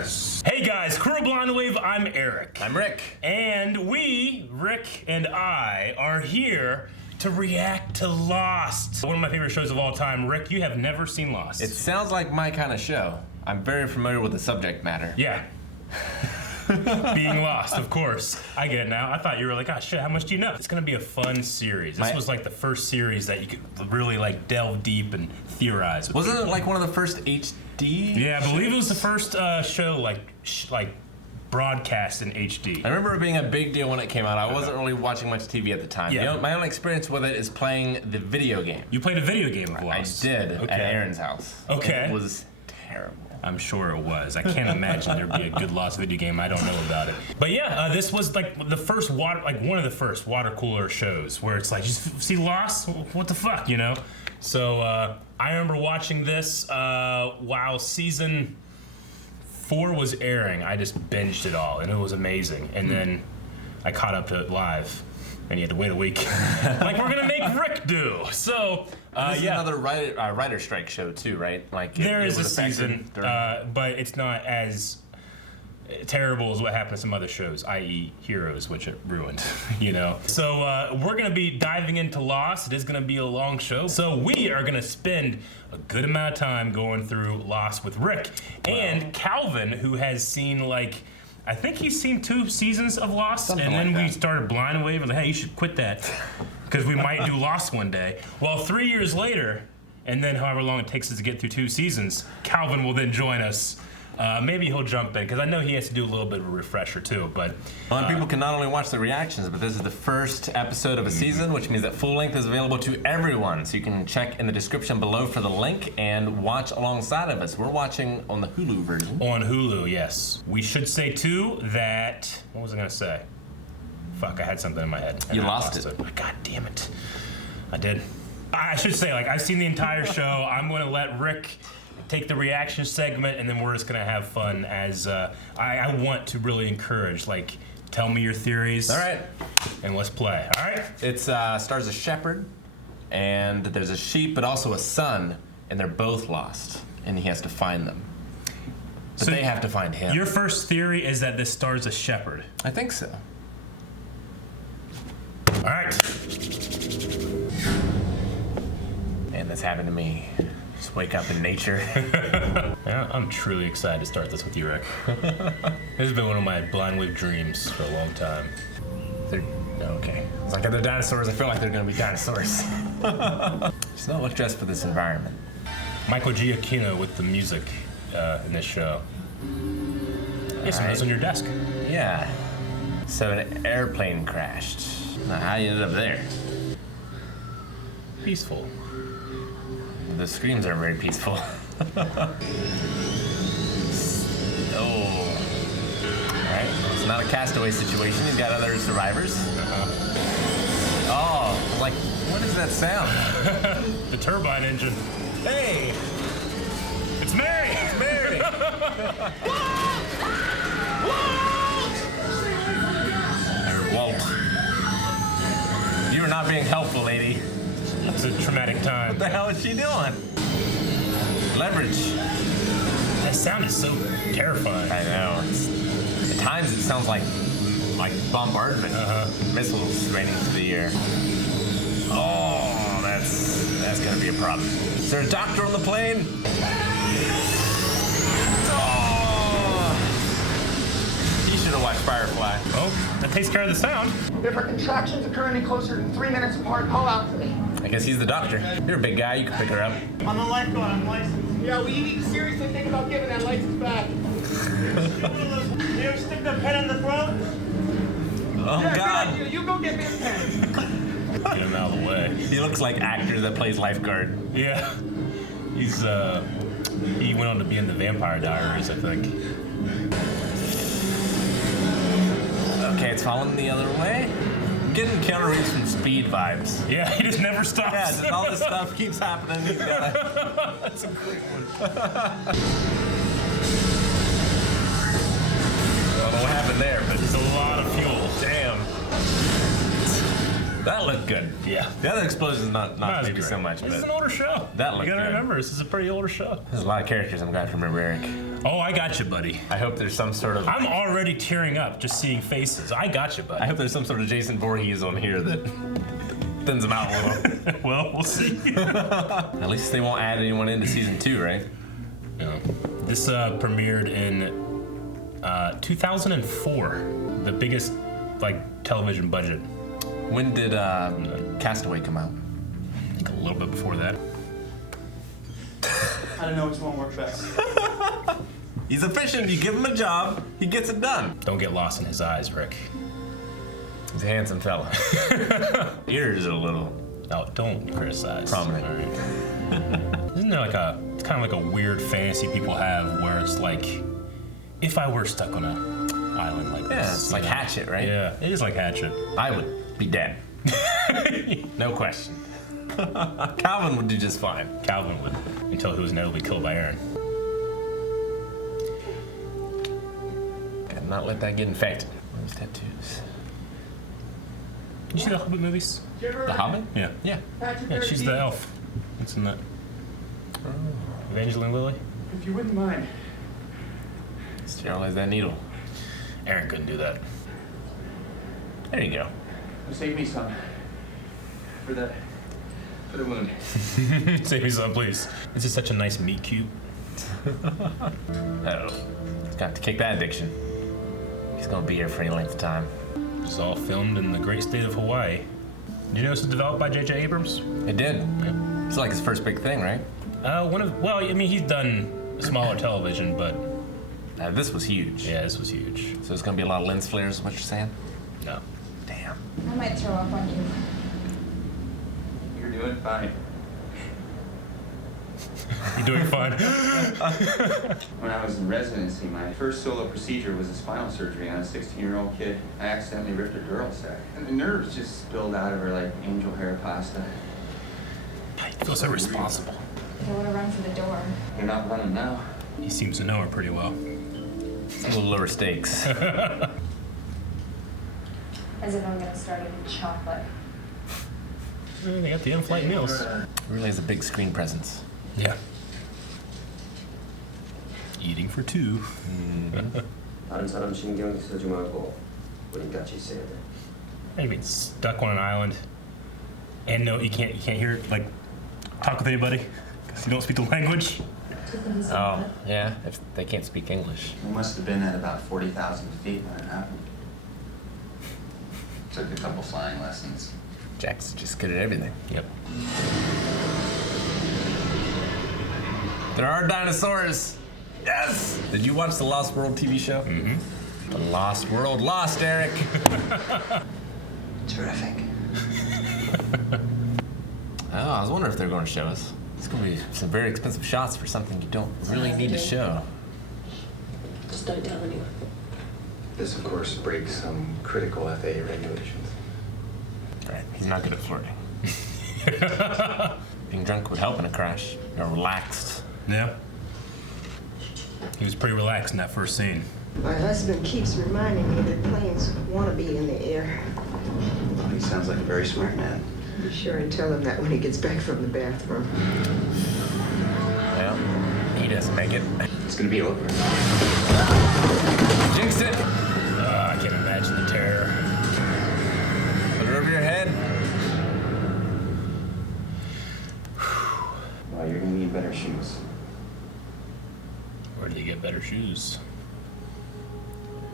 Yes. Hey guys, Crew Blind Wave, I'm Eric. I'm Rick. And we, Rick and I, are here to react to Lost. One of my favorite shows of all time. Rick, you have never seen Lost. It sounds like my kind of show. I'm very familiar with the subject matter. Yeah. Being lost, of course. I get it now. I thought you were like, oh shit, how much do you know? It's gonna be a fun series. This was like the first series that you could really like delve deep and theorize with. Wasn't it like one of the first HD? Yeah, I believe it was the first show like broadcast in HD. I remember it being a big deal when it came out. I wasn't really watching much TV at the time. Yeah. My only experience with it is playing the video game. You played a video game of Lost? I did, at Aaron's house. Okay. It was terrible. I'm sure it was. I can't imagine there'd be a good Lost video game. I don't know about it. But yeah, this was like the first one of the first water cooler shows where it's like, you see Lost? What the fuck, you know? So I remember watching this while season 4 was airing. I just binged it all, and it was amazing. And then I caught up to it live, and you had to wait a week, like we're gonna make Rick do. So this is another writer strike show too, right? Like there is a season, but it's not as terrible as what happened to some other shows, i.e. Heroes, which it ruined, you know? So we're gonna be diving into Lost. It is gonna be a long show. So we are gonna spend a good amount of time going through Lost with Rick. And Calvin, who has seen like, I think he's seen 2 seasons of Lost, something and then like we that. started blind wave and like, hey, you should quit that, because we might do Lost one day. Well, 3 years later, and then however long it takes us to get through 2 seasons, Calvin will then join us. Maybe he'll jump in, because I know he has to do a little bit of a refresher too, but... A lot of people can not only watch the reactions, but this is the first episode of a season, which means that full length is available to everyone. So you can check in the description below for the link and watch alongside of us. We're watching on the Hulu version. On Hulu, yes. We should say too that... What was I gonna say? Fuck, I had something in my head. You lost it. God damn it. I did. I should say, like, I've seen the entire show. I'm gonna let Rick take the reaction segment, and then we're just gonna have fun as I want to really encourage, like, tell me your theories. All right. And let's play, all right? It stars a shepherd, and there's a sheep, but also a son, and they're both lost, and he has to find them. But So they have to find him. Your first theory is that this stars a shepherd. I think so. All right. And that's happened to me. Just wake up in nature. Yeah, I'm truly excited to start this with you, Rick. This has been one of my blind wave dreams for a long time. Okay. It's like they're dinosaurs. I feel like they're gonna be dinosaurs. Just not look dressed for this environment. Michael Giacchino with the music in this show. Yes, and that's on your desk. Yeah. So an airplane crashed. Now, how you ended up there? Peaceful. The screams are very peaceful. Oh. Alright, it's not a castaway situation. He's got other survivors. Oh, like, what is that sound? The turbine engine. Hey! It's Mary! It's Mary! Or Walt. You are not being helpful, lady. It was a traumatic time. What the hell is she doing? Leverage. That sound is so terrifying. I know. At times it sounds like bombardment. Missiles raining through the air. Oh, that's gonna be a problem. Is there a doctor on the plane? Oh, you should have watched Firefly. Oh, that takes care of the sound. If her contractions occur any closer than 3 minutes apart, call out to me. I guess he's the doctor. You're a big guy. You can pick her up. I'm a lifeguard. I'm licensed. Yeah, well, you need to seriously think about giving that license back. You ever stick the pen in the throat? Oh, Yeah, God. good idea. You go get me a pen. Get him out of the way. He looks like actor that plays lifeguard. Yeah. He's, he went on to be in the Vampire Diaries, I think. Okay, it's falling the other way. I'm getting Keanu Reeves from Speed vibes. Yeah, he just never stops. Yeah, just all this stuff keeps happening. That's a great one. I don't know what happened there, but There's a lot of fuel. damn. That looked good. Yeah. The other explosions, not as maybe great. so much. This is But an older show. That you looked gotta good. remember, this is a pretty older show. there's a lot of characters I'm glad to remember, Eric. Oh, I got you, buddy. I hope there's some sort of. I'm already tearing up just seeing faces. I got you, I buddy. hope there's some sort of Jason Voorhees on here that thins them out a little. Well, we'll see. At least they won't add anyone into season 2, right? No. This premiered in 2004. The biggest television budget. When did Castaway come out? I think a little bit before that. I don't know which one works best. He's efficient. You give him a job, he gets it done. Don't get lost in his eyes, Rick. He's a handsome fella. Ears are a little Oh, don't criticize. prominent. All right. Isn't there it's kind of like a weird fantasy people have where it's like, if I were stuck on an island like Yeah, this. it's like Hatchet, right? Yeah, it is like Hatchet. I would be dead. No question. Calvin would do just fine. Calvin would, until he was inevitably killed by Aaron. Gotta not let that get infected. Those tattoos. Did you see the Hobbit movies? The Hobbit? Yeah. Yeah. Yeah, she's the elf. It's in that. Evangeline Lilly. If you wouldn't mind. Sterilize that needle. Aaron couldn't do that. There you go. Save me some. For the wound. Save me some, please. This is such a nice meat cute. Uh-oh. He's got to kick that addiction. He's gonna be here for any length of time. It's all filmed in the great state of Hawaii. Did you know this was developed by J.J. Abrams? It did. Yeah. It's like his first big thing, right? He's done smaller television, but This was huge. yeah, this was huge. So it's gonna be a lot of lens flares, is what you're saying? No. Damn. I might throw up on you. You're doing fine. You're doing fine. When I was in residency, my first solo procedure was a spinal surgery on a 16-year-old kid. I accidentally ripped her dural sac, and the nerves just spilled out of her like angel hair pasta. I feel so responsible. I want to run for the door. You're not running now. He seems to know her pretty well. It's a little lower stakes. As if I'm going to start eating chocolate. They got the in-flight meals. Really has a big screen presence. Yeah. Eating for two. 다른 사람 신경 쓰지 말고 우린 같이 있어야 돼. Hey, being stuck on an island, and no, you can't hear talk with anybody because you don't speak the language. Oh, yeah, if they can't speak English. We must have been at about 40,000 feet when it happened. Took a couple flying lessons. Jack's just good at everything. Yep. There are dinosaurs! Yes! Did you watch the Lost World TV show? Mm-hmm. The Lost World Lost, Eric! Terrific. Oh, I was wondering if they're going to show us. It's going to be some very expensive shots for something you don't really need to show. Just don't tell anyone. This, of course, breaks some critical FAA regulations. Right, he's not good at flirting. Being drunk would help in a crash. You're relaxed. Yeah. He was pretty relaxed in that first scene. My husband keeps reminding me that planes want to be in the air. Well, he sounds like a very smart man. Be sure and tell him that when he gets back from the bathroom. Well, he doesn't make it. It's gonna be over. Jinx it! I can't imagine the terror. Put it over your head. Well, you're gonna need better shoes. Where did he get better shoes?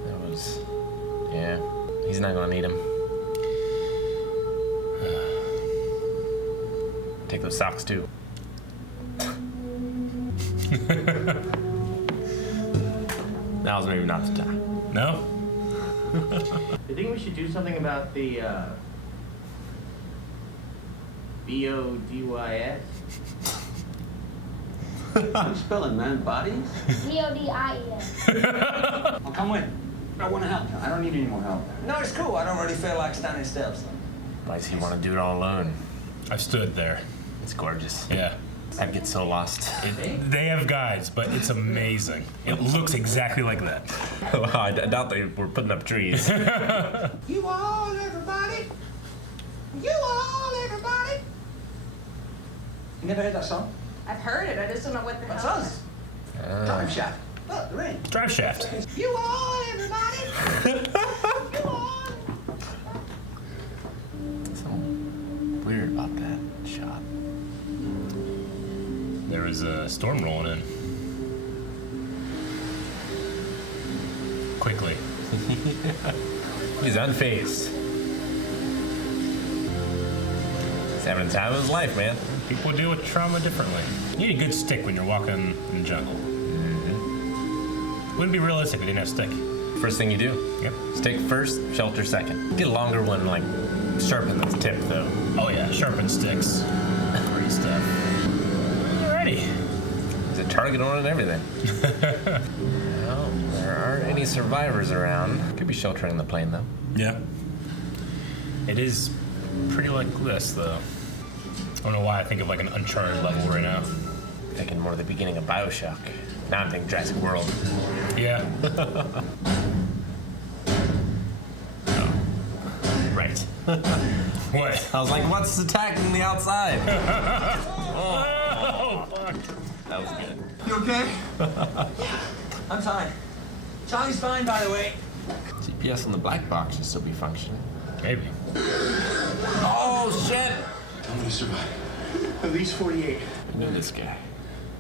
That was... Yeah, he's not gonna need him. Take those socks too. That was maybe not the time. No? You think we should do something about the BODYS? I'm spelling, man. Bodies? D-O-D-I-E-S. I'll come with. I want to help. I don't need any more help. No, it's cool. I don't really feel like standing still. So. Why does he want to do it all alone? I've stood there. It's gorgeous. Yeah. I'd get so lost. They have guides, but it's amazing. It looks exactly like that. Well, I doubt they were putting up trees. You all, everybody. You all, everybody. You never heard that song? I've heard it, I just don't know what the That's hell us. Drive Shaft. Look, they're in. Drive Shaft. You all, everybody. You all. Something weird about that shot. There was a storm rolling in. Quickly. He's unfazed. He's having the time of his life, man. People deal with trauma differently. You need a good stick when you're walking in the jungle. Wouldn't be realistic if we didn't have stick. First thing you do. Yep. Stick first, shelter second. Get a longer one, like sharpen the tip, though. Oh yeah, sharpened sticks. Great stuff. Alrighty. There's a target on it and everything. Well, there aren't any survivors around. Could be sheltering the plane, though. Yeah. It is pretty like this, though. I don't know why I think of like an Uncharted level right now. Thinking more of the beginning of BioShock. Now I'm thinking Jurassic World. Yeah. Oh. Right. What? I was like, what's attacking the outside? Oh, fuck. That was good. You okay? I'm fine. Charlie's fine, by the way. GPS on the black box should still be functioning. Maybe. Oh, shit! I'm gonna survive. At least 48. I knew this guy.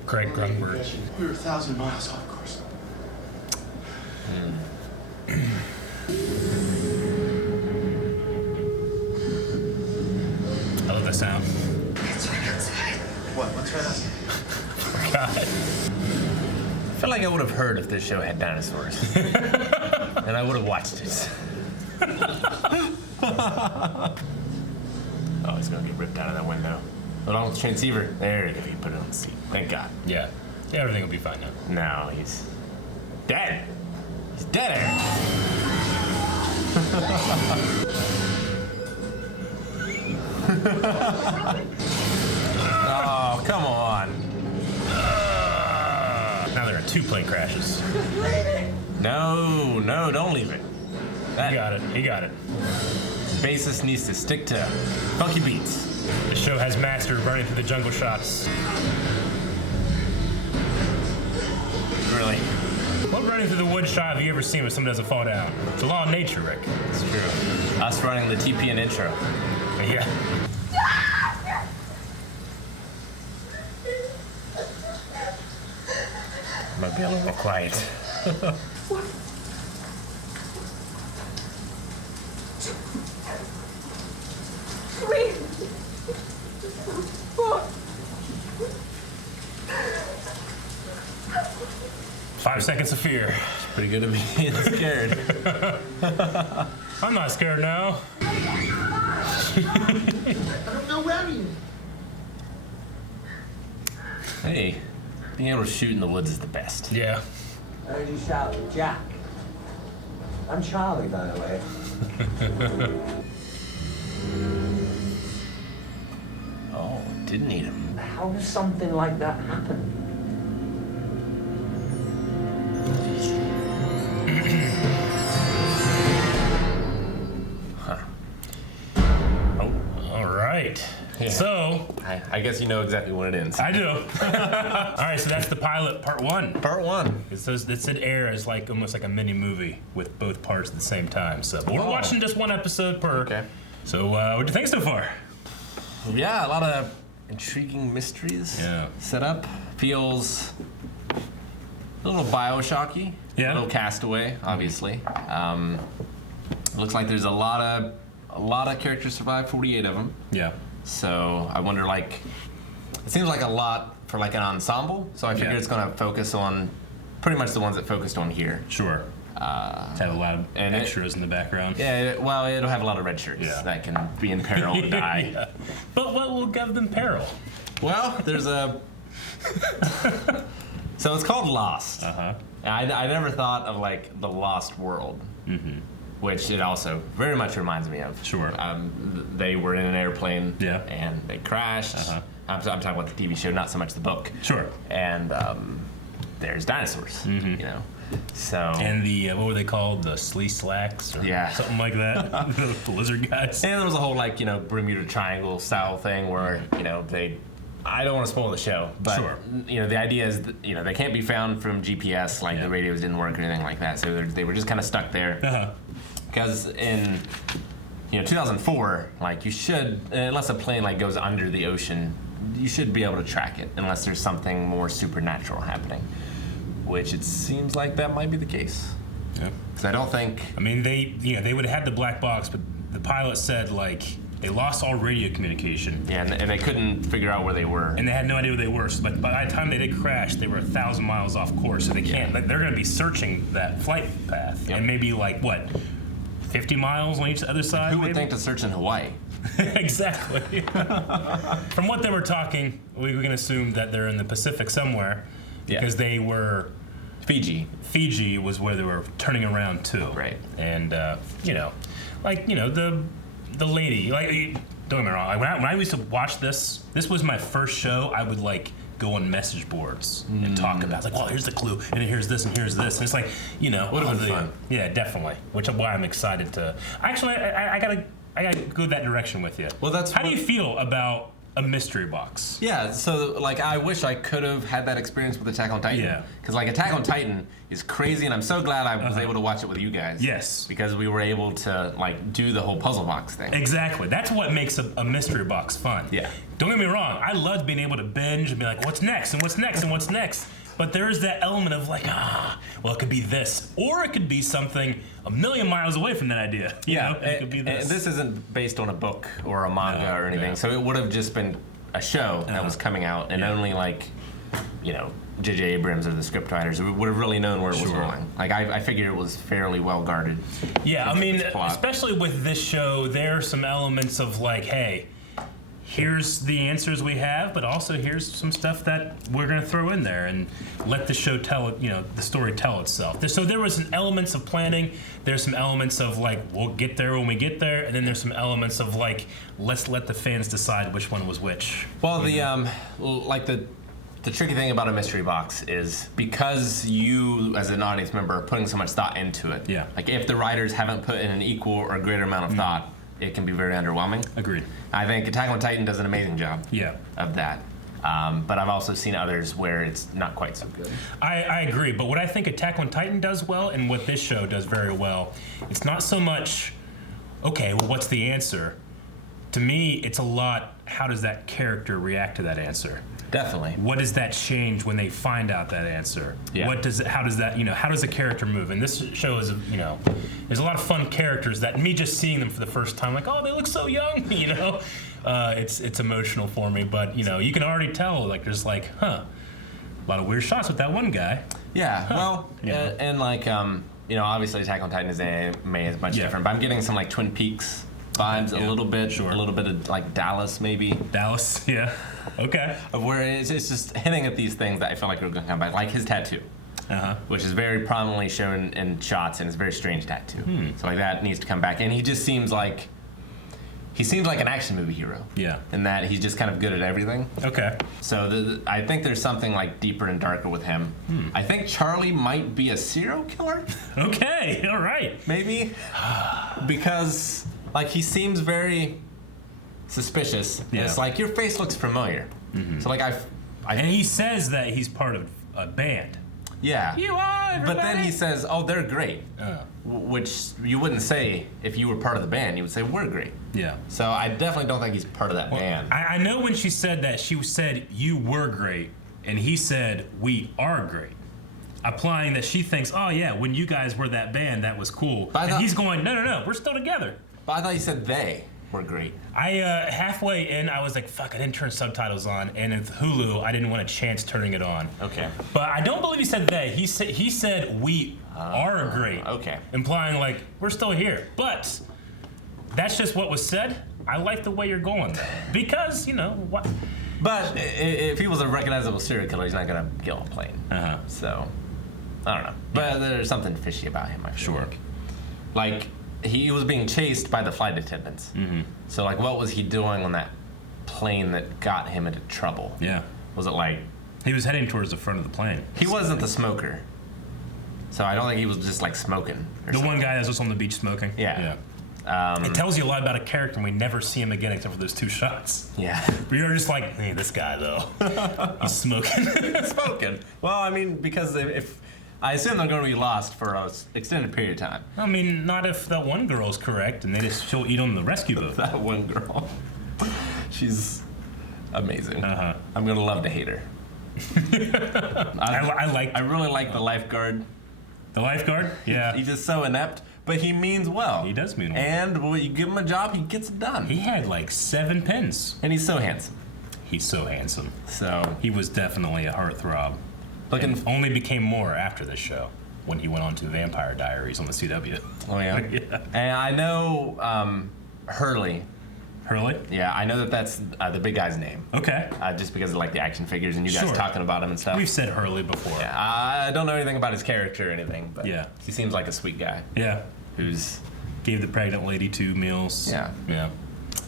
Craig Grunberg. We were 1,000 miles off course. I love that sound. It's right outside. What? What's right outside? God. I feel like I would have heard if this show had dinosaurs. And I would have watched it. Oh, he's gonna get ripped out of that window. Hold on, transceiver. There you go. You put it on the seat. Thank God. Yeah. Yeah, everything will be fine now. No, he's dead. He's dead, Aaron. Oh, come on. Now there are 2 plane crashes. No, don't leave it. He got it. He got it. Bassist needs to stick to funky beats. The show has mastered running through the jungle shots. Really. What running through the wood shot have you ever seen when someone doesn't fall down? It's a law of nature, Rick. It's true. Us running the TPN intro. Yeah. Might be a little more quiet. Wait. 5 seconds of fear. It's pretty good at being scared. I'm not scared now. I don't know where I mean. Hey, being able to shoot in the woods is the best. Yeah. I heard you shout, Jack. I'm Charlie, by the way. Oh, didn't need him. How does something like that happen? Oh, All right. Yeah. So, I guess you know exactly what it ends. I do. All right, so that's the pilot, part 1. Part 1. It says it said air as like almost like a mini movie with both parts at the same time. So, but we're watching just 1 episode per. Okay. So, what do you think so far? Yeah, a lot of intriguing mysteries. Yeah. Set up. Feels a little BioShocky. Yeah. A little Castaway, obviously. Looks like there's a lot of characters survive. 48 of them. Yeah. So I wonder, like, it seems like a lot for like an ensemble. So I figure Yeah. it's gonna focus on pretty much the ones that focused on here. Sure. Have a lot of and extras in the background. Yeah, well, it'll have a lot of red shirts that can be in peril to die. Yeah. But what will give them peril? Well, there's a. So it's called Lost. Uh-huh. I never thought of like the Lost World, which it also very much reminds me of. Sure. They were in an airplane. Yeah. And they crashed. Uh-huh. I'm talking about the TV show, not so much the book. Sure. And there's dinosaurs. You know, so And the what were they called? The slee slacks, or something like that. The lizard guys. And there was a whole like Bermuda Triangle style thing where I don't want to spoil the show, but the idea is that, they can't be found from GPS, like the radios didn't work or anything like that, so they were just kind of stuck there. Because in 2004, like you should, unless a plane like goes under the ocean, you should be able to track it unless there's something more supernatural happening, which it seems like that might be the case. Yeah. Because I don't think. I mean, they would have had the black box, but the pilot said like they lost all radio communication. Yeah, and they couldn't figure out where they were. And they had no idea where they were. So by the time they did crash, they were 1,000 miles off course. So they can't. Like, they're going to be searching that flight path, and maybe like what, 50 miles on each other side. Who would think to search in Hawaii? Exactly. From what they were talking, we can assume that they're in the Pacific somewhere, because they were. Fiji was where they were turning around to. Right. And the lady, like, don't get me wrong, when I used to watch this was my first show. I would like go on message boards and talk about, like, well, here's the clue, and here's this, and here's this, and it's like, would have been fun. Yeah, definitely. Which is why I'm excited to. Actually, I gotta go that direction with you. Well, how do you feel about a mystery box? Yeah, so like I wish I could have had that experience with Attack on Titan. Yeah. Because like Attack on Titan is crazy, and I'm so glad I was able to watch it with you guys. Yes. Because we were able to like do the whole puzzle box thing. Exactly. That's what makes a mystery box fun. Yeah. Don't get me wrong. I loved being able to binge and be like, what's next, and what's next, and what's next. But there's that element of like, well, it could be this, or it could be something a million miles away from that idea. You know? It could be this. And this isn't based on a book or a manga or anything, so it would have just been a show that was coming out, and only like, J.J. Abrams or the scriptwriters would have really known where it was going. Like I figured it was fairly well guarded. Yeah, I mean, especially with this show, there are some elements of like, hey, here's the answers we have, but also here's some stuff that we're going to throw in there and let the show tell it, the story tell itself. So there was some elements of planning. There's some elements of like, we'll get there when we get there, and then there's some elements of like, let's let the fans decide which one was which. Well, the tricky thing about a mystery box is because you, as an audience member, are putting so much thought into it. Yeah. Like if the writers haven't put in an equal or greater amount of thought, it can be very underwhelming. Agreed. I think Attack on Titan does an amazing job of that. But I've also seen others where it's not quite so good. I agree, but what I think Attack on Titan does well, and what this show does very well, it's not so much, okay, well, what's the answer? To me, it's a lot, how does that character react to that answer? Definitely. What does that change when they find out that answer? Yeah. How does the character move? And this show is, there's a lot of fun characters that me just seeing them for the first time, like, oh, they look so young, it's emotional for me. But, you can already tell, like, there's like, a lot of weird shots with that one guy. Yeah, well, and like, obviously Attack on Titan is much different, but I'm getting some like Twin Peaks vibes a little bit, a little bit of like Dallas maybe. Dallas, yeah, okay. Of where it's just hitting at these things that I feel like are going to come back, like his tattoo, which is very prominently shown in shots, and it's a very strange tattoo. So like that needs to come back, and he just seems like an action movie hero. Yeah. In that he's just kind of good at everything. Okay. So I think there's something like deeper and darker with him. I think Charlie might be a serial killer. Okay, all right. Maybe. Because like he seems very suspicious. Yeah. It's like your face looks familiar. So like and he says that he's part of a band. Yeah. You are, everybody. But then he says, oh, they're great. Which you wouldn't say if you were part of the band. You would say, we're great. Yeah. So I definitely don't think he's part of that band. I know when she said that, she said, you were great. And he said, we are great. Implying that she thinks, oh, yeah, when you guys were that band, that was cool. And he's going, no, we're still together. But I thought he said they were great. Halfway in, I was like, fuck, I didn't turn subtitles on, and with Hulu, I didn't want a chance turning it on. Okay. But I don't believe he said they. He said we are great. Okay. Implying like we're still here. But that's just what was said. I like the way you're going though, because what. But if he was a recognizable serial killer, he's not gonna get on a plane. So I don't know. But there's something fishy about him. I feel like he was being chased by the flight attendants. So, like, what was he doing on that plane that got him into trouble? Yeah. Was it, like, He was heading towards the front of the plane. He wasn't the smoker. So I don't think he was just like smoking. The one guy that's just on the beach smoking? Yeah. It tells you a lot about a character, and we never see him again except for those 2 shots. Yeah. But you're just like, hey, this guy, though. He's smoking. Smoking. Well, I mean, because if I assume they're going to be lost for an extended period of time. I mean, not if that one girl's correct, and she'll eat on the rescue boat. That one girl. She's amazing. I'm going to love to hate her. I really like the lifeguard. The lifeguard? Yeah. He's just so inept, but he means well. He does mean well. And when you give him a job, he gets it done. He had like 7 pins. And he's so handsome. He's so handsome. So he was definitely a heartthrob. And only became more after this show when he went on to Vampire Diaries on the CW. Oh, yeah? Yeah. And I know Hurley. Hurley? Yeah, I know that's the big guy's name. Okay. Just because of like the action figures and you guys talking about him and stuff. We've said Hurley before. Yeah, I don't know anything about his character or anything, but yeah, he seems like a sweet guy. Yeah. Who's gave the pregnant lady 2 meals. Yeah. Yeah.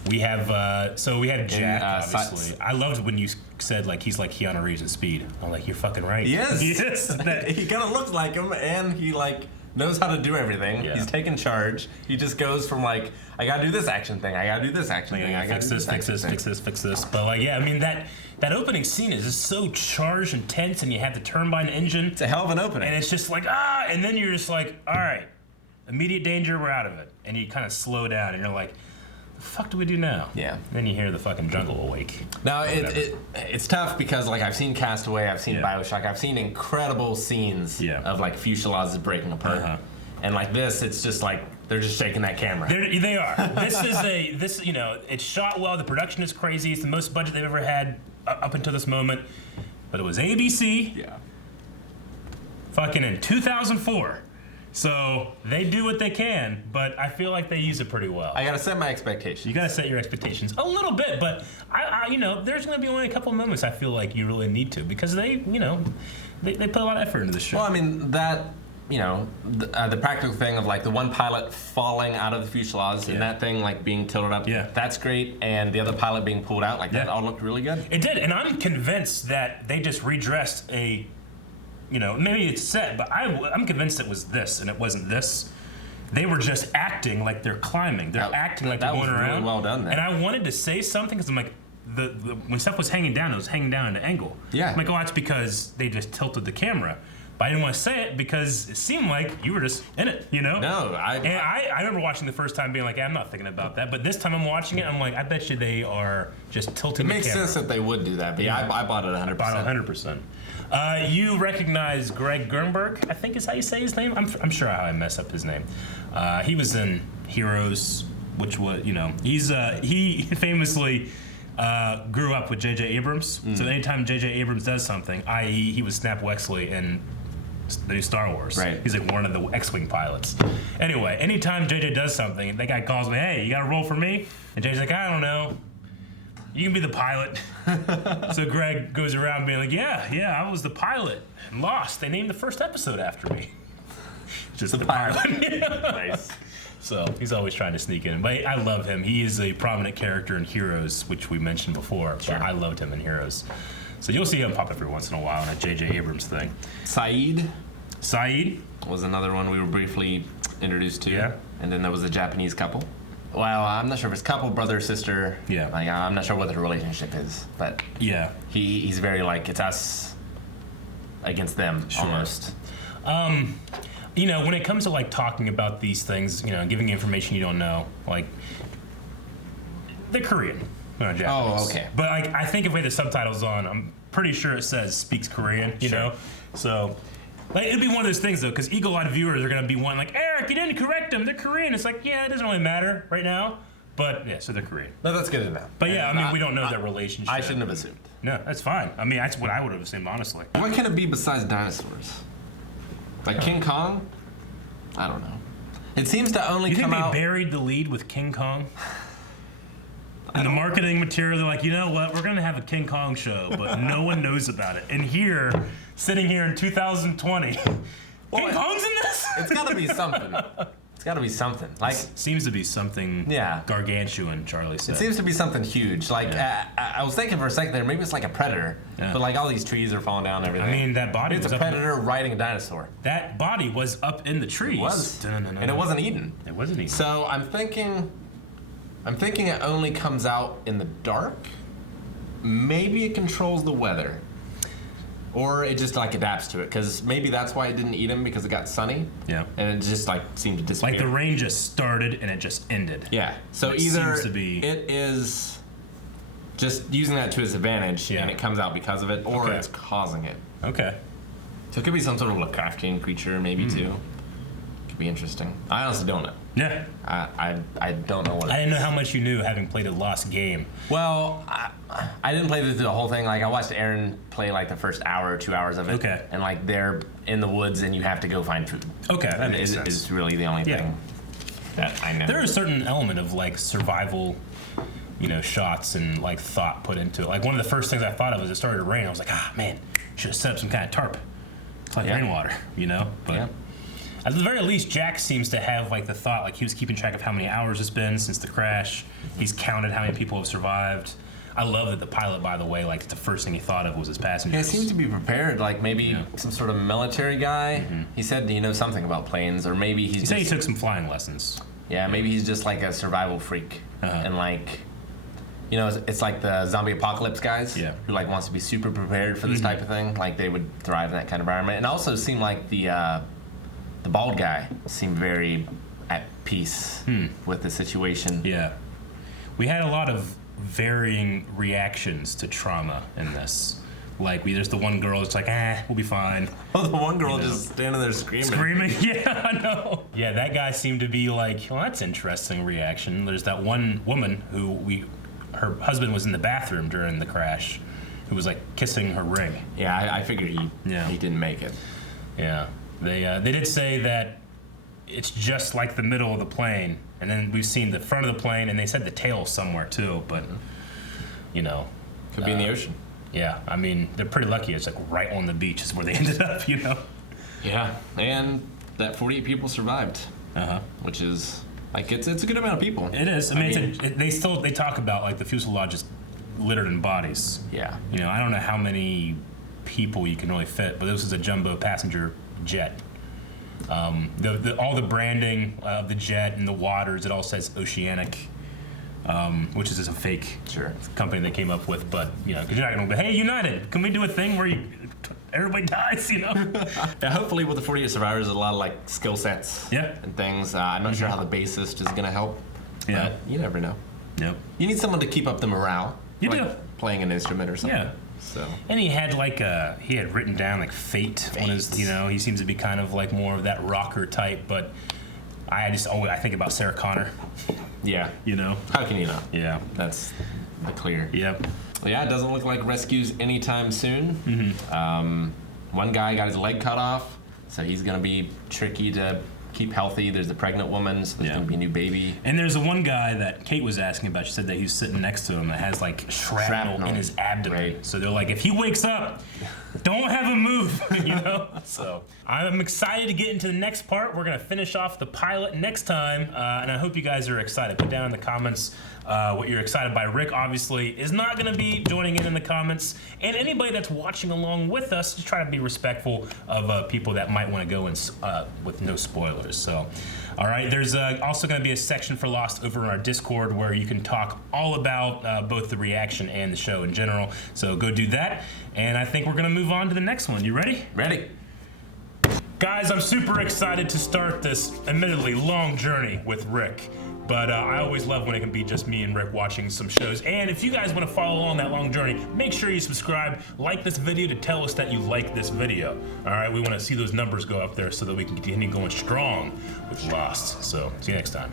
We have so we have Jack, obviously. I loved when you said like he's like Keanu Reeves in Speed. I'm like, you're fucking right. He is. He is. He kind of looks like him, and he like knows how to do everything. Yeah. He's taking charge. He just goes from like, I gotta do this action thing, I gotta do this action thing, I gotta fix this. But like, yeah, I mean that opening scene is just so charged and tense, and you have the turbine engine. It's a hell of an opening. And it's just like, and then you're just like, all right, immediate danger, we're out of it. And you kind of slow down, and you're like, the fuck do we do now? Yeah. Then you hear the fucking jungle awake. Now it's tough because like I've seen Castaway, I've seen Bioshock, I've seen incredible scenes of like fuselages breaking apart, and like this, it's just like they're just shaking that camera. They are. This you know, it's shot well. The production is crazy. It's the most budget they've ever had up until this moment. But it was ABC. Yeah. Fucking in 2004. So they do what they can, but I feel like they use it pretty well. I gotta set my expectations. You gotta set your expectations a little bit, but I you know, there's gonna be only a couple of moments I feel like you really need to, because they, you know, they put a lot of effort into this show. Well, I mean that, you know, the practical thing of like the one pilot falling out of the fuselage and that thing like being tilted up. Yeah. That's great, and the other pilot being pulled out, like that all looked really good. It did, and I'm convinced that they just redressed you know, maybe it's set, but I'm convinced it was this, and it wasn't this. They were just acting like they're climbing. They're acting like they're going around. Really well done there. And I wanted to say something because I'm like, when stuff was hanging down, it was hanging down at an angle. Yeah. I'm like, oh, that's because they just tilted the camera. But I didn't want to say it because it seemed like you were just in it, you know? No, I remember watching the first time being like, I'm not thinking about that. But this time I'm watching it, I'm like, I bet you they are just tilting the camera. It makes sense that they would do that, but yeah, I bought it 100%. Bought it 100%. You recognize Greg Gernberg, I think is how you say his name. I'm sure how I mess up his name. He was in Heroes, which was, you know, he famously grew up with J.J. Abrams. So anytime J.J. Abrams does something, i.e. he was Snap Wexley in the new Star Wars. Right. He's like one of the X-Wing pilots. Anyway, anytime JJ does something, that guy calls me, hey, you got a role for me? And JJ's like, I don't know. You can be the pilot. So Greg goes around being like, yeah, I was the pilot. And Lost. They named the first episode after me. Just the pilot. Nice. So he's always trying to sneak in. But I love him. He is a prominent character in Heroes, which we mentioned before. Sure. But I loved him in Heroes. So you'll see him pop every once in a while in a J.J. Abrams thing. Saeed was another one we were briefly introduced to. Yeah. And then there was a Japanese couple. Well, I'm not sure if it's couple, brother, sister. Yeah. Like, I'm not sure what their relationship is, but yeah, he's very like, it's us against them, almost. You know, when it comes to like talking about these things, you know, giving information you don't know, like they're Korean. Japanese. Oh, okay. But like, I think if we had the subtitles on, I'm pretty sure it says speaks Korean. You know, so like it'd be one of those things though, because eagle-eyed viewers are gonna be one like, Eric, you didn't correct them. They're Korean. It's like, yeah, it doesn't really matter right now. But yeah, so they're Korean. No, that's good enough. But yeah, I mean, we don't know their relationship. I shouldn't have assumed. No, that's fine. I mean, that's what I would have assumed, honestly. What can it be besides dinosaurs? Like King Kong? I don't know. It seems to only come out. You think they buried the lead with King Kong? In the marketing material, they're like, you know what? We're going to have a King Kong show, but no one knows about it. And here, sitting here in 2020, King Kong's in this? It's got to be something. It's got to be something. Like, seems to be something gargantuan, Charlie said. it seems to be something huge. Like, I was thinking for a second there, maybe it's like a predator. Yeah. But like all these trees are falling down and everything. I mean, that body It's was a up predator riding a dinosaur. That body was up in the trees. It was. And it wasn't eaten. It wasn't eaten. So I'm thinking it only comes out in the dark. Maybe it controls the weather. Or it just like adapts to it, because maybe that's why it didn't eat him, because it got sunny. Yeah. And it just like seemed to disappear. Like the rain just started and it just ended. Yeah. So it either seems to be... it is just using that to its advantage and it comes out because of it, or it's causing it. Okay. So it could be some sort of Lovecraftian creature, maybe too. Could be interesting. I honestly don't know. Yeah. I don't know what it I didn't know how much you knew having played a Lost game. Well, I didn't play through the whole thing. Like, I watched Aaron play like the first hour or 2 hours of it. Okay. And like they're in the woods and you have to go find food. Okay, that makes sense. Is really the only thing that I know. There is a certain element of like survival, you know, shots and like thought put into it. Like one of the first things I thought of as it started to rain, I was like, ah man, should have set up some kind of tarp. It's like rainwater, you know? But at the very least, Jack seems to have like the thought, like he was keeping track of how many hours it's been since the crash. He's counted how many people have survived. I love that the pilot, by the way, like the first thing he thought of was his passengers. Yeah, he seems to be prepared, like maybe some sort of military guy. He said he knows something about planes, or maybe He said he took some flying lessons. Yeah, maybe he's just like a survival freak. And like, you know, it's like the zombie apocalypse guys who like wants to be super prepared for this type of thing. Like they would thrive in that kind of environment. And also seemed like the bald guy seemed very at peace with the situation. Yeah. We had a lot of varying reactions to trauma in this. Like, there's the one girl that's like, we'll be fine. Oh, the one girl just standing there screaming. Screaming? Yeah, I know. Yeah, that guy seemed to be like, well, that's an interesting reaction. There's that one woman who her husband was in the bathroom during the crash, who was like kissing her ring. Yeah, I figured he didn't make it. Yeah. They did say that it's just like the middle of the plane, and then we've seen the front of the plane, and they said the tail somewhere too, but, you know. Could be in the ocean. Yeah, I mean, they're pretty lucky. It's like right on the beach is where they ended up, you know? Yeah, and that 48 people survived, which is, like, it's a good amount of people. It is. I mean, they talk about, like, the fuselage is littered in bodies. Yeah. You know, I don't know how many people you can really fit, but this is a jumbo passenger jet. All the branding of the jet and the waters, it all says Oceanic, which is just a fake company they came up with. But you know, because you're not gonna be, hey, United, can we do a thing where everybody dies? You know. Yeah, hopefully with the 48 survivors, there's a lot of like skill sets and things. I'm not sure how the bassist is gonna help. Yeah, but you never know. Yep. You need someone to keep up the morale. You like do. Playing an instrument or something. Yeah. So. And he had like he had written down like fate on his, you know, he seems to be kind of like more of that rocker type, but I think about Sarah Connor. Yeah. You know? How can you not? Yeah. That's the clear. Yep. Yeah, it doesn't look like rescues anytime soon. One guy got his leg cut off, so he's gonna be tricky to keep healthy. There's the pregnant woman, so there's gonna be a new baby. And there's the one guy that Kate was asking about. She said that he was sitting next to him that has like shrapnel in his abdomen. Right. So they're like, if he wakes up, don't have him move, you know? So I'm excited to get into the next part. We're gonna finish off the pilot next time, and I hope you guys are excited. Put down in the comments what you're excited by. Rick obviously is not gonna be joining in the comments, and anybody that's watching along with us, just try to be respectful of people that might wanna go in with no spoilers. So, all right, there's also gonna be a section for Lost over in our Discord where you can talk all about both the reaction and the show in general. So go do that, and I think we're gonna move on to the next one. You ready? Ready. Guys, I'm super excited to start this admittedly long journey with Rick. But I always love when it can be just me and Rick watching some shows. And if you guys want to follow along that long journey, make sure you subscribe, like this video to tell us that you like this video. All right, we want to see those numbers go up there so that we can continue going strong with Lost. So, see you next time.